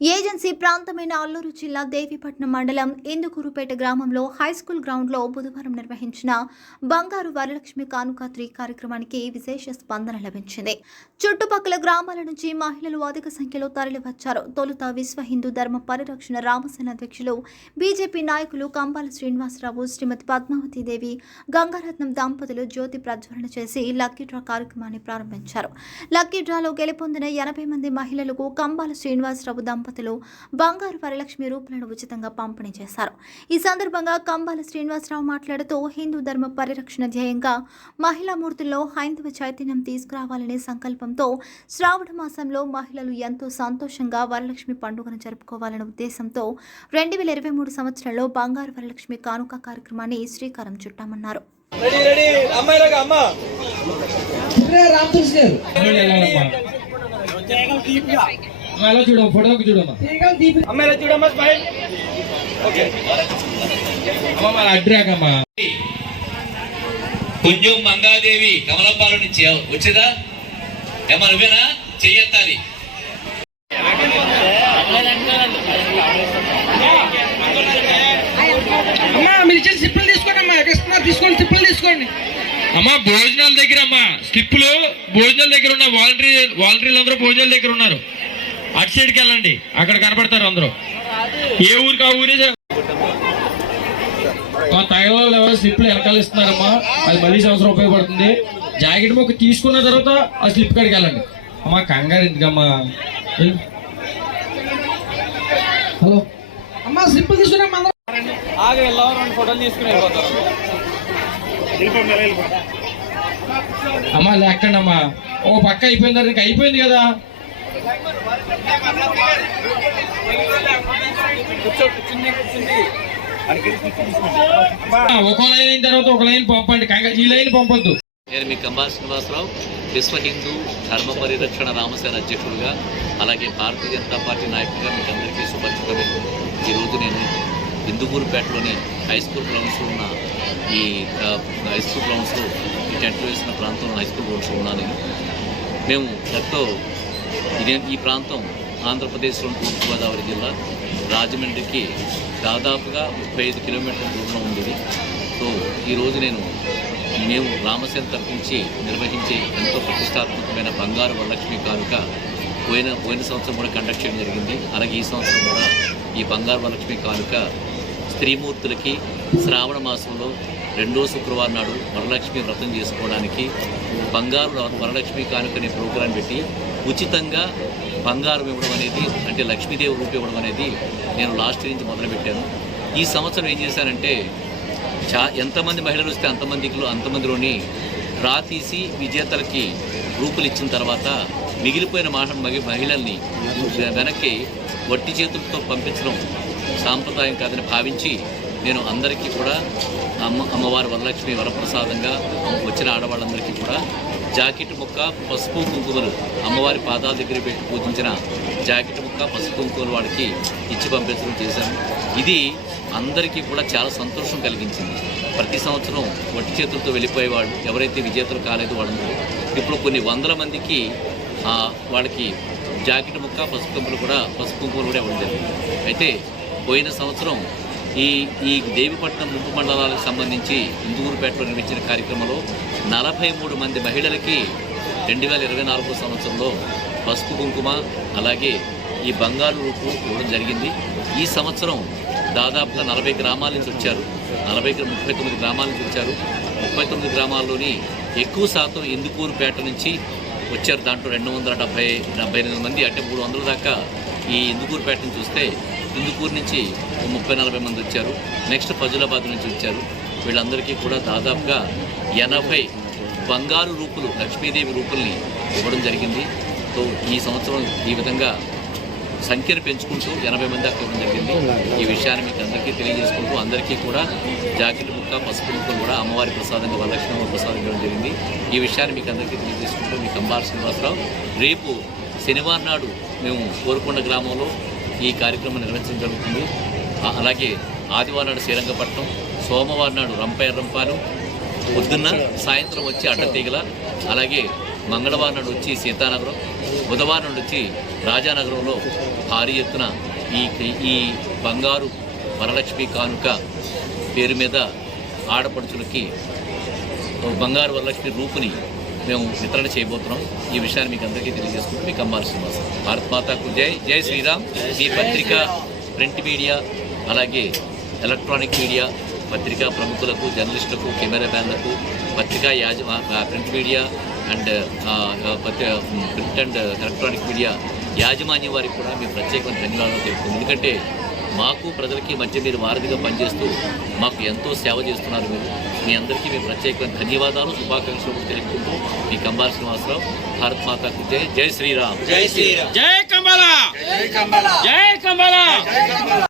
Agency ప్రాంతమైన అల్లూరు జిల్లా దేవీపట్నం మండలం ఇందుకూరుపేట గ్రామంలో హైస్కూల్ గ్రౌండ్లో బుధవారం నిర్వహించిన బంగారు వరలక్ష్మి కానుక 3 కార్యక్రమానికి విశేష స్పందన లభించింది. చుట్టుపక్కల గ్రామాల నుంచి మహిళలు అధిక సంఖ్యలో తరలివచ్చారు. తొలుత విశ్వ హిందూ ధర్మ పరిరక్షణ రామసేన అధ్యక్షులు బీజేపీ నాయకులు కంబాల శ్రీనివాసరావు, శ్రీమతి పద్మావతి దేవి, గంగారత్నం దంపతులు జ్యోతి ప్రజ్వలన చేసి లక్కీ డ్రా కార్యక్రమాన్ని ప్రారంభించారు. లక్కీ డ్రాలో గెలుపొందిన 80 మంది మహిళలకు కంబాల శ్రీనివాసరావు దంపతులు బంగారు వరలక్ష్మి రూపాయలను ఉచితంగా పంపిణీ చేశారు. ఈ సందర్భంగా కంబాల శ్రీనివాసరావు మాట్లాడుతూ హిందూ ధర్మ పరిరక్షణ ధ్యేయంగా మహిళా మూర్తుల్లో హైందవ చైతన్యం తీసుకురావాలనే సంకల్పంతో శ్రావణ మాసంలో మహిళలు ఎంతో సంతోషంగా వరలక్ష్మి పండుగను జరుపుకోవాలనే ఉద్దేశంతో 2023 సంవత్సరంలో బంగారు వరలక్ష్మి కానుక కార్యక్రమాన్ని శ్రీకారం చుట్టామన్నారు. కొంచెం మంగాదేవి కమలపాల నుంచి వచ్చేదా ఏమో నువ్వేనా చెయ్యెత్తాలి. అమ్మా మీరు ఇచ్చిన స్లిప్పులు తీసుకోండి అమ్మా, ఎక్కడ తీసుకోండి, స్లిప్పులు తీసుకోండి అమ్మా. భోజనాల దగ్గర అమ్మా స్లిప్పులు భోజనాల దగ్గర ఉన్న వాలంటీర్లు అందరూ భోజనాల దగ్గర ఉన్నారు. అటు సైడ్కి వెళ్ళండి, అక్కడ కనపడతారు అందరూ. ఏ ఊరికి ఆ ఊరే తగల స్లిప్లు వెనకాల ఇస్తున్నారమ్మా. అది మళ్ళీ సంవత్సరం ఉపయోగపడుతుంది. జాకెట్ మొక్క తీసుకున్న తర్వాత ఆ స్లిప్ కాడికి వెళ్ళండి అమ్మా. కంగారు ఎందుకమ్మా. హలో అమ్మా, స్లిప్పులు తీసుకున్నాం ఫోటోలు తీసుకుని అమ్మా. లేకండి అమ్మా, ఓ పక్క అయిపోయింది, నీకు అయిపోయింది కదా. ఒక లైన్ అయిన తర్వాత ఒక లైన్ పంపండి, ఈ లైన్ పంపొద్దు. నేను మీ కంబాల శ్రీనివాసరావు, విశ్వ హిందూ ధర్మ పరిరక్షణ రామసేన అధ్యక్షుడుగా, అలాగే భారతీయ జనతా పార్టీ నాయకుడిగా మీకు అందరికీ శుభాకాంక్షలు. ఈరోజు నేను ఇందుకూరుపేటలోని హై స్కూల్ గ్రౌండ్స్లో ఉన్న ఈ హై స్కూల్ గ్రౌండ్స్లో ఈ టెంట్లు వేసిన ప్రాంతంలో హై స్కూల్ గ్రౌండ్స్లో ఉన్నాను. మేము ఎంతో ఈ ప్రాంతం ఆంధ్రప్రదేశ్లోని తూర్పుగోదావరి జిల్లా రాజమండ్రికి దాదాపుగా 35 కిలోమీటర్ల దూరంలో ఉంది. సో ఈరోజు మేము రామసేన తరఫుంచి నిర్వహించే ఎంతో ప్రతిష్టాత్మకమైన బంగారు వరలక్ష్మి కానుక పోయిన సంవత్సరం కూడా కండక్ట్ చేయడం జరిగింది. అలాగే ఈ సంవత్సరం కూడా ఈ బంగారు వరలక్ష్మి కానుక స్త్రీమూర్తులకి శ్రావణ మాసంలో 2వ శుక్రవారం నాడు వరలక్ష్మి వ్రతం చేసుకోవడానికి బంగారు వరలక్ష్మి కానుక అనే ప్రోగ్రాం పెట్టి ఉచితంగా బంగారం ఇవ్వడం అనేది, అంటే లక్ష్మీదేవి రూపు ఇవ్వడం అనేది నేను లాస్ట్ నుంచి మొదలుపెట్టాను. ఈ సంవత్సరం ఏం చేశానంటే ఎంతమంది మహిళలు వస్తే అంతమందిలోని డ్రా తీసి విజేతలకి రూపులు ఇచ్చిన తర్వాత మిగిలిపోయిన మహిళల్ని వెనక్కి వట్టి చేతులతో పంపించడం సాంప్రదాయం కాదని భావించి నేను అందరికీ కూడా అమ్మవారి వరలక్ష్మి వరప్రసాదంగా వచ్చిన ఆడవాళ్ళందరికీ కూడా జాకెట్ ముక్క, పసుపు కుంకుమలు, అమ్మవారి పాదాల దగ్గర పెట్టి పూజించిన జాకెట్ ముక్క, పసుపు కుంకుమలు వాడికి ఇచ్చి పంపించడం చేశాను. ఇది అందరికీ కూడా చాలా సంతోషం కలిగించింది. ప్రతి సంవత్సరం వట్టి చేతులతో వెళ్ళిపోయేవాళ్ళు ఎవరైతే విజేతలు కాలేదు వాళ్ళందరూ ఇప్పుడు కొన్ని వందల మందికి వాళ్ళకి జాకెట్ ముక్క, పసుపు కుంకుమలు కూడా ఇవ్వడం జరిగింది. అయితే పోయిన సంవత్సరం ఈ దేవీపట్నం ముంపు మండలాలకు సంబంధించి ఇందుకూరుపేటలో నిర్వహించిన కార్యక్రమంలో 43 మంది మహిళలకి 2024 సంవత్సరంలో పసుపు కుంకుమ అలాగే ఈ బంగారు రూపు ఇవ్వడం జరిగింది. ఈ సంవత్సరం దాదాపుగా 40 గ్రామాల నుంచి వచ్చారు. 39 గ్రామాల నుంచి వచ్చారు. 39 గ్రామాల్లోని ఎక్కువ శాతం ఇందుకూరుపేట నుంచి వచ్చారు. దాంట్లో 278 మంది, అంటే 300 దాకా ఈ ఇందుకూరుపేట నుంచి వస్తే ఇందుకూరు నుంచి 30-40 మంది వచ్చారు. నెక్స్ట్ ఫజులాబాద్ నుంచి వచ్చారు. వీళ్ళందరికీ కూడా దాదాపుగా 80 బంగారు రూపులు, లక్ష్మీదేవి రూపుల్ని ఇవ్వడం జరిగింది. సో ఈ సంవత్సరం ఈ విధంగా సంఖ్యను పెంచుకుంటూ 80 మంది అక్కడ ఇవ్వడం జరిగింది. ఈ విషయాన్ని మీకు అందరికీ తెలియజేసుకుంటూ అందరికీ కూడా జాకెట్ ముక్క, పసుపు ముక్కలు కూడా అమ్మవారి ప్రసాదంగా వరలక్ష్మి ప్రసాదం ఇవ్వడం జరిగింది. ఈ విషయాన్ని మీకు అందరికీ తెలియజేసుకుంటూ మీ కంబాల శ్రీనివాసరావు. రేపు శనివారం నాడు మేము కోరుకొండ గ్రామంలో ఈ కార్యక్రమం నిర్వహించడం జరుగుతుంది. అలాగే ఆదివారం నాడు శ్రీరంగపట్నం, సోమవారం నాడు రంపాలు, పొద్దున్న సాయంత్రం వచ్చి అడ్డతీగల, అలాగే మంగళవారం నాడు వచ్చి సీతానగరం, బుధవారం నాడు వచ్చి రాజానగరంలో భారీ ఎత్తున ఈ బంగారు వరలక్ష్మి కానుక పేరు మీద ఆడపడుచులకి బంగారు వరలక్ష్మి రూపుని మేము వితరణ చేయబోతున్నాం. ఈ విషయాన్ని మీకు అందరికీ తెలియజేసుకుంటూ మీకు అమ్మాలి శ్రీనివాస్. భారత్ మాతాకు జై. జై శ్రీరామ్. మీ పత్రిక, ప్రింట్ మీడియా, అలాగే ఎలక్ట్రానిక్ మీడియా పత్రికా ప్రముఖులకు, జర్నలిస్టులకు, కెమెరామ్యాన్లకు, పత్రికా print media and print and electronic media యాజమాన్యం వారికి కూడా మేము ప్రత్యేకమైన ధన్యవాదాలు తెలుపుతున్నాం. ఎందుకంటే మాకు ప్రజలకి మధ్య మీరు వారధిగా పనిచేస్తూ మాకు ఎంతో సేవ చేస్తున్నారు. మీ అందరికీ మేము ప్రత్యేకమైన ధన్యవాదాలు, శుభాకాంక్షలు తెలుపుకుంటూ మీ కంబాల శ్రీనివాసరావు. భారత్ మాతాకు జై. జై శ్రీరామ్. జై శ్రీరామ్. జై కంబాల. జై కంబాల. జై కంబాల.